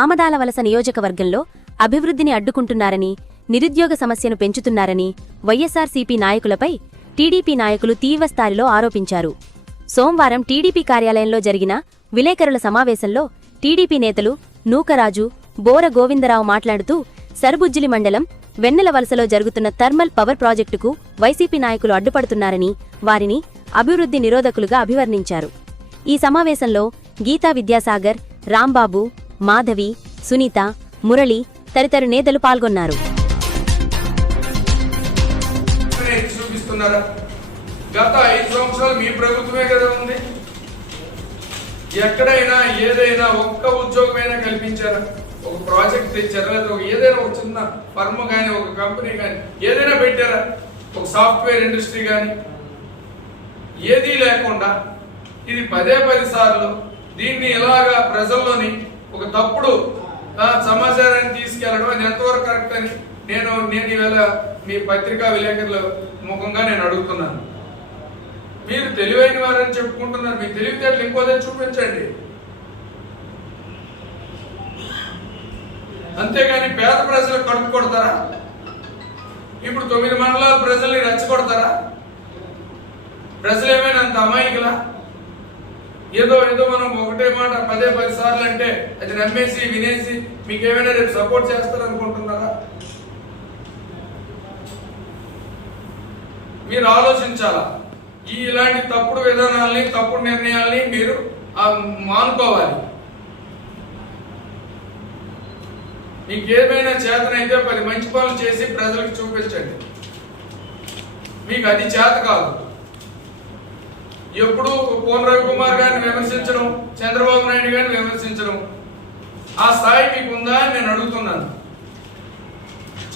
ఆమదాల వలస నియోజకవర్గంలో అభివృద్ధిని అడ్డుకుంటున్నారని నిరుద్యోగ సమస్యను పెంచుతున్నారని వైఎస్సార్సీపీ నాయకులపై టీడీపీ నాయకులు తీవ్రస్థాయిలో ఆరోపించారు. సోమవారం టీడీపీ కార్యాలయంలో జరిగిన విలేకరుల సమావేశంలో టీడీపీ నేతలు నూకరాజు బోర గోవిందరావు మాట్లాడుతూ సరుబుజ్జిలి మండలం వెన్నెల వలసలో జరుగుతున్న థర్మల్ పవర్ ప్రాజెక్టుకు వైసీపీ నాయకులు అడ్డుపడుతున్నారని వారిని అభివృద్ధి నిరోధకులుగా అభివర్ణించారు. ఈ సమావేశంలో గీతా విద్యాసాగర్ రాంబాబు మాధవి సునీత మురళి తదితర నేతలు పాల్గొన్నారు. చూపిస్తున్నారా? గత ఐదు సంవత్సరాలు మీ ప్రభుత్వమే కదా ఉంది. ఎక్కడైనా ఏదైనా ఒక్క ఉద్యోగమైనా కల్పించారా? ఒక ప్రాజెక్ట్ తెచ్చారా? లేదా ఒక ఏదైనా ఒక చిన్న ఫర్మ్ కానీ ఒక కంపెనీ కానీ ఏదైనా పెట్టారా? ఒక సాఫ్ట్వేర్ ఇండస్ట్రీ కానీ ఏదీ లేకుండా ఇది పదే పది సార్లు దీన్ని ఇలాగా ప్రజల్లోని ఒక తప్పుడు ఆ, సమాచారాన్ని తీసుకెళ్ళడం అది ఎంతవరకు కరెక్ట్ అని నేను నేను ఈవేళ మీ పత్రికా విలేకరుల ముఖంగా నేను అడుగుతున్నాను. మీరు తెలివైన వారని చెప్పుకుంటున్నారు. మీ తెలివితేటలు ఇంకోదే చూపించండి. అంతేగాని పేద ప్రజలు కడుపు కొడతారా? ఇప్పుడు తొమ్మిది మండలాల ప్రజల్ని రెచ్చగొడతారా? ప్రజలు ఏమైనా అంత అమాయకులా? ఏదో ఏదో మనం ఒకటే మాట పదే పది సార్లు అంటే అది నమ్మేసి వినేసి మీకు ఏమైనా రేపు సపోర్ట్ చేస్తారనుకుంటున్నారా? మీరు ఆలోచించాలా? ఈ ఇలాంటి తప్పుడు విధానాల్ని తప్పుడు నిర్ణయాల్ని మీరు మానుకోవాలి. మీకు ఏమైనా చేతనైతే పది మంచి పనులు చేసి ప్రజలకు చూపించండి. మీకు అది చేత కాదు. ఎప్పుడు కోన రవికుమార్ గారిని విమర్శించడం చంద్రబాబు నాయుడు గారిని విమర్శించడం. ఆ స్థాయి మీకు ఉందా అని నేను అడుగుతున్నాను.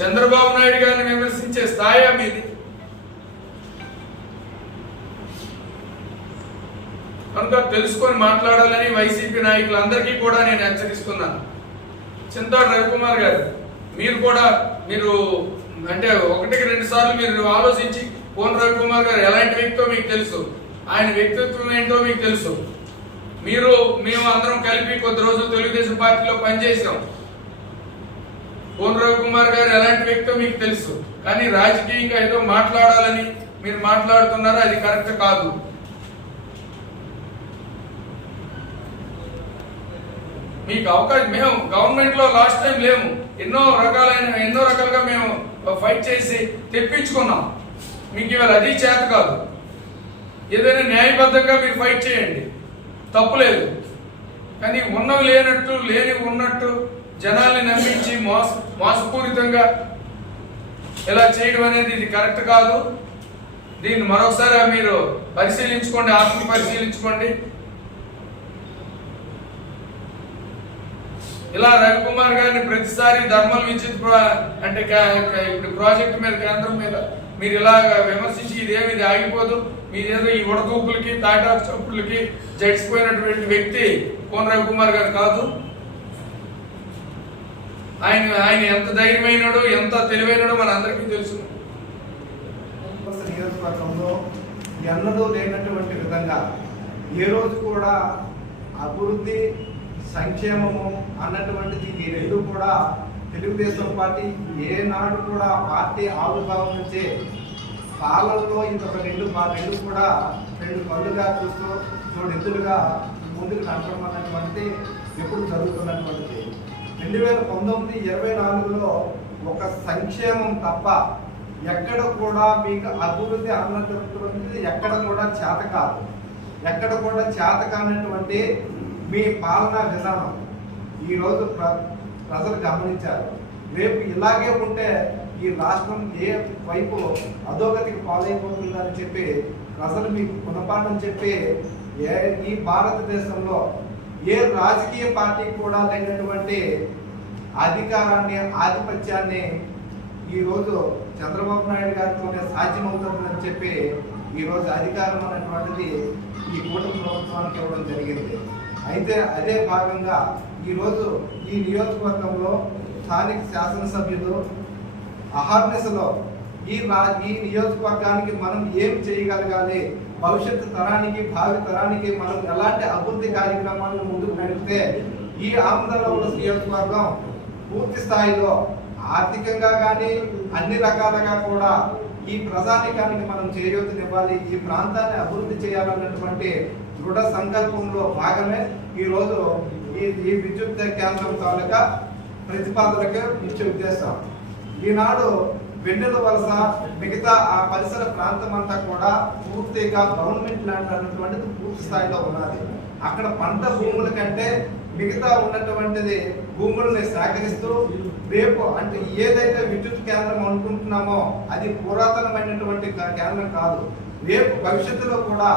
చంద్రబాబు నాయుడు గారిని విమర్శించే స్థాయి మీది. కనుక తెలుసుకొని మాట్లాడాలని వైసీపీ నాయకులందరికీ కూడా నేను హెచ్చరిస్తున్నాను. చింతాడు రవికుమార్ గారు మీరు కూడా మీరు అంటే ఒకటికి రెండు సార్లు మీరు ఆలోచించి కోన రవికుమార్ గారు ఎలాంటి వ్యక్తితో మీకు తెలుసు. ఆయన వ్యక్తిత్వం ఏంటో మీకు తెలుసు. మీరు మేము అందరం కలిపి కొద్ది రోజులు తెలుగుదేశం పార్టీలో పనిచేసాం కోన రవికుమార్ గారు ఎలాంటి వ్యక్తో మీకు తెలుసు. కానీ రాజకీయంగా ఏదో మాట్లాడాలని మీరు మాట్లాడుతున్నారు? అది కరెక్ట్ కాదు. మీకు అవకాశం మేము గవర్నమెంట్లో లాస్ట్ టైం లేము. ఎన్నో రకాలైన ఎన్నో రకాలుగా మేము ఫైట్ చేసి తెప్పించుకున్నాం. మీకు ఇవాళ అది చేత కాదు. ఏదైనా న్యాయబద్ధంగా మీరు ఫైట్ చేయండి. తప్పులేదు కానీ ఉన్నవి లేనట్టు లేని ఉన్నట్టు జనాల్ని నమ్మించి మోస మోసపూరితంగా ఇలా చేయడం అనేది ఇది కరెక్ట్ కాదు. దీన్ని మరొకసారి మీరు పరిశీలించుకోండి ఆత్మ పరిశీలించుకోండి. ఇలా రవికుమార్ గారిని ప్రతిసారి ధర్మల్ విద్యుత్ అంటే ఇప్పుడు ప్రాజెక్ట్ మీద కేంద్రం మీద మీరు ఇలా విమర్శించి ఇదేమి ఇది ఆగిపోదు. మీరేదో ఈ ఉడతూపులకి తాటాకు చప్పులకి జడిసిపోయినటువంటి వ్యక్తి కోన రవికుమార్ గారు కాదు. ఆయన ఆయన ఎంత ధైర్యమైనడు ఎంత తెలివైనడో మన అందరికీ తెలుసు. నియోజకవర్గంలో ఎన్నడూ లేనటువంటి విధంగా ఏ రోజు కూడా అభివృద్ధి సంక్షేమము అన్నటువంటిది ఈ రెండు కూడా తెలుగుదేశం పార్టీ ఏనాడు కూడా పార్టీ ఆవిర్భావం నుంచే పాలనలో ఇంకొక రెండు మా రెండు కూడా రెండు పనులుగా చూస్తూ తోడెత్తులుగా ముందుకు నడపమన్నటువంటి ఎప్పుడు జరుగుతున్నటువంటిది. రెండు వేల పంతొమ్మిది ఇరవై నాలుగులో ఒక సంక్షేమం తప్ప ఎక్కడ కూడా మీకు అభివృద్ధి అన్నటువంటిది ఎక్కడ కూడా చేత కాదు. ఎక్కడ కూడా చేత కానటువంటి మీ పాలనా విధానం. ఈరోజు ప్ర ప్రజలు గమనించారు. రేపు ఇలాగే ఉంటే ఈ రాష్ట్రం ఏ వైపు అధోగతికి పాలైపోతుందని చెప్పి ప్రజలు మీకు గుణపాఠం చెప్పి ఏ ఈ భారతదేశంలో ఏ రాజకీయ పార్టీ కూడా లేనటువంటి అధికారాన్ని ఆధిపత్యాన్ని ఈరోజు చంద్రబాబు నాయుడు గారితోనే సాధ్యమవుతుందని చెప్పి ఈరోజు అధికారం అన్నటువంటిది ఈ కూటమి ప్రభుత్వానికి ఇవ్వడం జరిగింది. అయితే అదే భాగంగా ఈరోజు ఈ నియోజకవర్గంలో స్థానిక శాసనసభ్యులు అహార్నెస్లో ఈ రా ఈ నియోజకవర్గానికి మనం ఏం చేయగలగాలి? భవిష్యత్తు తరానికి భావి తరానికి మనం ఎలాంటి అభివృద్ధి కార్యక్రమాలను ముందుకు నడిపితే ఈ ఆంధ్రలో నియోజకవర్గం పూర్తి స్థాయిలో ఆర్థికంగా కానీ అన్ని రకాలుగా కూడా ఈ ప్రజానికానికి మనం చేయూతనివ్వాలి ఈ ప్రాంతాన్ని అభివృద్ధి చేయాలన్నటువంటి దృఢ సంకల్పంలో భాగమే ఈరోజు ఈ ఈ విద్యుత్ కేంద్రం తాలూకా ప్రతిపాదనకు ముఖ్య ఉద్దేశం. ఈనాడు వెన్నెల వలస మిగతా ఆ పరిసర ప్రాంతం అంతా కూడా పూర్తిగా గవర్నమెంట్ ల్యాండ్ అన్నటువంటిది పూర్తి స్థాయిలో ఉన్నది. అక్కడ పంట భూముల కంటే మిగతా ఉన్నటువంటిది భూముల్ని సేకరిస్తూ రేపు అంటే ఏదైతే విద్యుత్ కేంద్రం అనుకుంటున్నామో అది పురాతనమైనటువంటి కేంద్రం కాదు. రేపు భవిష్యత్తులో కూడా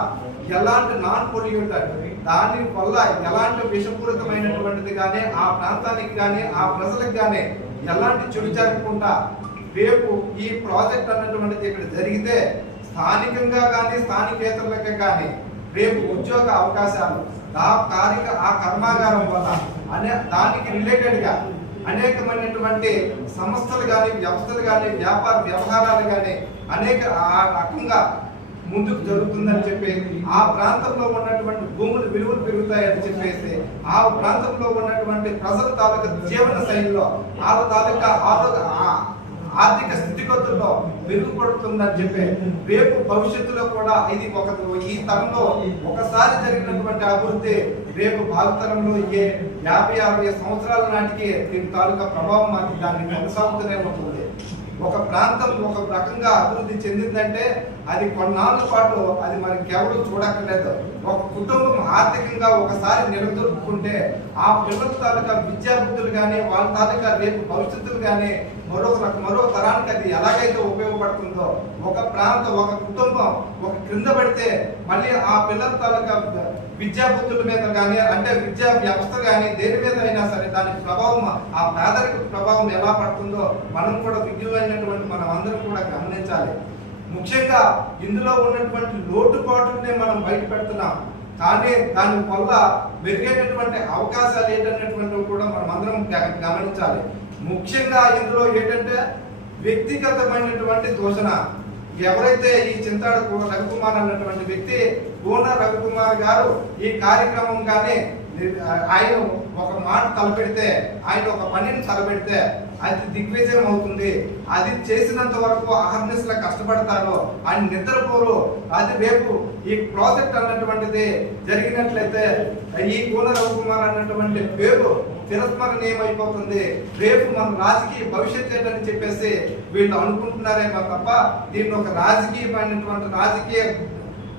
ఎలాంటి నాన్ పొల్యూటర్ దాని వల్ల ఎలాంటి విషపూరితమైనటువంటిది కానీ ఆ ప్రాంతానికి కానీ ఆ ప్రజలకు కానీ ఎలాంటి చెడు జరగకుండా రేపు ఈ ప్రాజెక్ట్ అన్నటువంటిది ఇక్కడ జరిగితే స్థానికంగా కానీ స్థానికేతరులకు కానీ రేపు ఉద్యోగ అవకాశాలు ఆ ఆ కర్మాగారం వల్ల అనే దానికి రిలేటెడ్గా అనేకమైనటువంటి సంస్థలు కానీ వ్యవస్థలు కానీ వ్యాపార వ్యవహారాలు కానీ అనేక ఆ రకంగా ముందుకు జరుగుతుందని చెప్పి ఆ ప్రాంతంలో ఉన్నటువంటి భూములు విలువలు పెరుగుతాయని చెప్పేసి ఆ ప్రాంతంలో ఉన్నటువంటి ప్రజల తాలూకా జీవన శైలిలో వాళ్ళ తాలూకా ఆరోగ్య ఆ- ఆర్థిక స్థితిగతుల్లో మెరుగుపడుతుందని చెప్పి రేపు భవిష్యత్తులో కూడా ఇది ఒక ఈ తరంలో ఒకసారి జరిగినటువంటి అభివృద్ధి రేపు భావితరంలో ఏ యాభై అరవై సంవత్సరాల నాటికి దీని తాలూకా ప్రభావం మనకి దాన్ని కొనసాగుతూనే ఉంటుంది. ఒక ప్రాంతం ఒక రకంగా అభివృద్ధి చెందిందంటే అది కొన్నాళ్ళ పాటు అది మనకి ఎవరు చూడక్కర్లేదు. ఒక కుటుంబం ఆర్థికంగా ఒకసారి నిలదొరుకుంటే ఆ పిల్లల తాలూకా విద్యాబుద్ధులు కానీ వాళ్ళ తాలూకా రేపు భవిష్యత్తులు కానీ మరో మరో తరానికి అది ఎలాగైతే ఉపయోగపడుతుందో ఒక ప్రాంతం ఒక కుటుంబం ఒక క్రింద పడితే మళ్ళీ ఆ పిల్లల తాలూకా విద్యాబుద్ధుల మీద కానీ అంటే విద్యా వ్యవస్థ కానీ దేని మీద అయినా సరే దాని ప్రభావం ఆ పేదరిక ప్రభావం ఎలా పడుతుందో మనం కూడా విజ్ఞులైనటువంటి మనం అందరం కూడా గమనించాలి. ముఖ్యంగా ఇందులో ఉన్నటువంటి లోటుపాటునే మనం బయట పెడుతున్నాం. కానీ దాని వల్ల మెరుగైనటువంటి అవకాశాలు ఏంటన్నటువంటివి కూడా మనం అందరం గమనించాలి. ముఖ్యంగా ఇందులో ఏంటంటే వ్యక్తిగతమైనటువంటి దూషణ. ఎవరైతే ఈ చింతాడు కు- రవికుమార్ అన్నటువంటి వ్యక్తి పూర్ణ రవికుమార్ గారు ఈ కార్యక్రమం కానీ ఆయన ఒక మాట తలపెడితే ఆయన ఒక పనిని తలపెడితే అది దిగ్విజయం అవుతుంది. అది చేసినంత వరకు అహర్నిశలా కష్టపడతారు. ఆయన నిద్రపోరు. అది రేపు ఈ ప్రాజెక్ట్ అన్నటువంటిది జరిగినట్లయితే ఈ కూన రవికుమార్ అన్నటువంటి పేరు తిరస్మరణీయమైపోతుంది. రేపు మన రాజకీయ భవిష్యత్ ఏంటని చెప్పేసి వీళ్ళు అనుకుంటున్నారేమో తప్ప దీన్ని ఒక రాజకీయమైనటువంటి రాజకీయ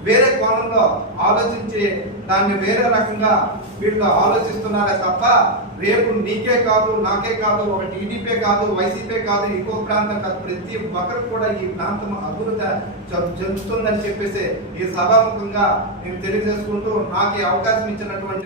వేరే కోణంలో ఆలోచించి దాన్ని వేరే రకంగా వీళ్ళు ఆలోచిస్తున్నారే తప్ప రేపు నీకే కాదు నాకే కాదు ఒక టీడీపీ కాదు వైసీపీ కాదు ఇంకో ప్రాంతం కాదు ప్రతి ఒక్కరు కూడా ఈ ప్రాంతం అభివృద్ధి చెందుతుందని చెప్పేసి ఈ సభాముఖంగా నేను తెలియజేసుకుంటూ నాకు అవకాశం ఇచ్చినటువంటి